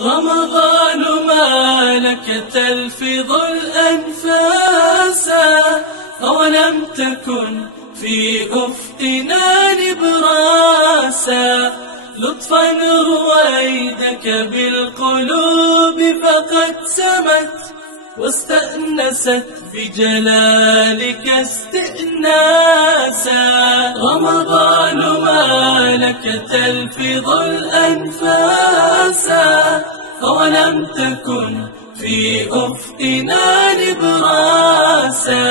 رمضان ما لك تلفظ الأنفاسا، أولم تكن في أفقنا نبراسا، لطفا رويدك بالقلوب فقد سمت، واستأنست بجلالك استئناسا. رمضان ما لك تلفظ الأنفاسا، أولم تكن في أفقنا نبراسا،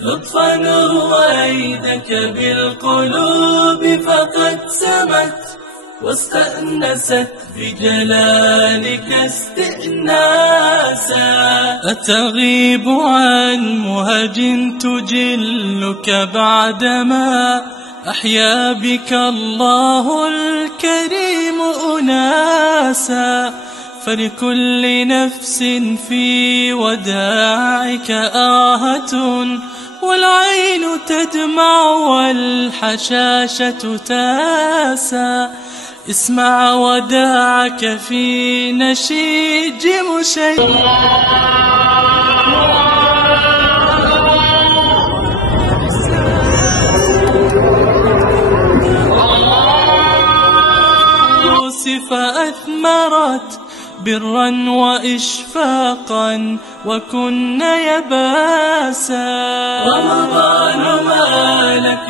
لطفا رويدك بالقلوب فقد سمت، واستأنست بجلالك استئناسا. أتغيب عن مهج تجلك بعدما أحيا بك الله الكريم أناسا، فلكل نفس في وداعك آهة، والعين تدمع والحشاشة تاسى. اسمع وداعك في نشيج فأثمرت برا وإشفاقا وكن يباسا. رمضان ما لك